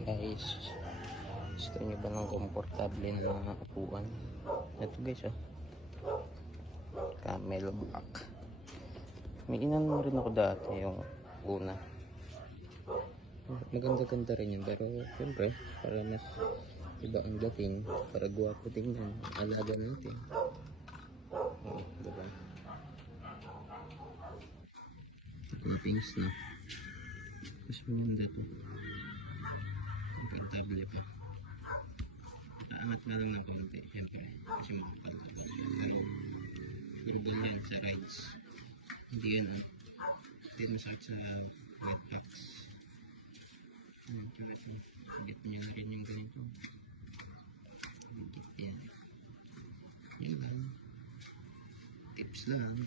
Guys, gusto nyo ba ng komportable na mga upuan? Ito guys, Camelback. May inan rin ako dati yung una. Maganda-ganda rin yun, pero siyempre para mas iba ang dating, para guwapo tingnan, alaga natin. Diba? Guwapings na. Mas maganda to. Komportable pa. Aangat na lang ng konti, siyempre, kasi makapal ka pa siya. Pero durable yan sa rides. Hindi yun masakit sa wet packs. Tsaka ito, higit nyo na rin yung ganito. Higit yan. Yan lang. Tips lang.